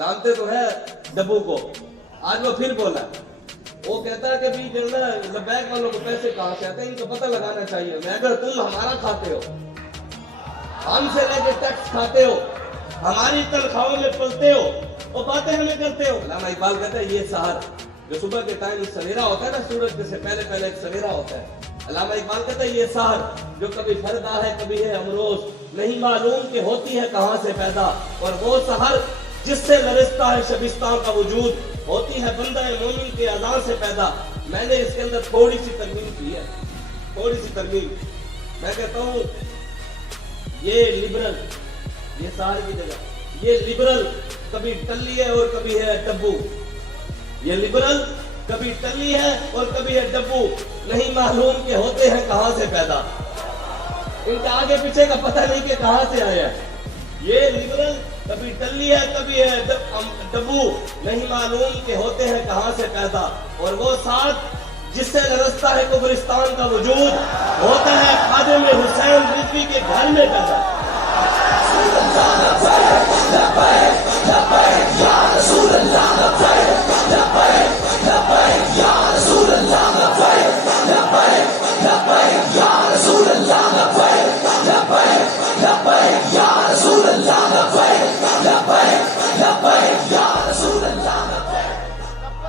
जानते तो है डब्बू को, आज वो फिर बोला। वो कहता है कि भी जो ना लबैक वालों को पैसे कहाँ से आते हैं, इनको पता लगाना चाहिए। मैं अगर तुम हमारा खाते हो, हमसे लेके टैक्स खाते हो, हमारी तनख्वाहों में पलते हो, वो बातें हमें करते हो। अल्लामा इकबाल कहता है ये सहर जो सुबह के टाइम सवेरा होता है ना, सूरज से पहले पहले एक सवेरा होता है। अल्लामा इकबाल कहता है ये सहर जो कभी फरदा है कभी है अमरोज, नहीं मालूम कि होती है कहाँ से पैदा। और वो सहर जिससे लरजता है शबिस्तान का वजूद, होती है बंदा मोमिन के अज़ान से पैदा। मैंने इसके अंदर थोड़ी सी तरमीम की है, थोड़ी सी तरमीम। मैं कहता हूँ ये लिबरल, ये सहर की जगह ये लिबरल कभी टल्ली है और कभी है डब्बू। ये लिबरल कभी टल्ली है और कभी है डब्बू, नहीं मालूम के होते हैं कहां से पैदा। इनका आगे पीछे का पता नहीं कि कहां से आया है। ये लिबरल कभी टल्ली है कभी है डब्बू, नहीं मालूम के होते हैं कहां से पैदा। और वो साथ जिससे लरजता है कुब्रिस्तान का वजूद, होता है खादिम हुसैन रिजवी के घर में पैदा।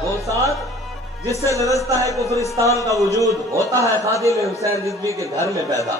वो साथ जिससे लरजता है कुब्रिस्तान का वजूद, होता है खादिम हुसैन रिजवी के घर में पैदा।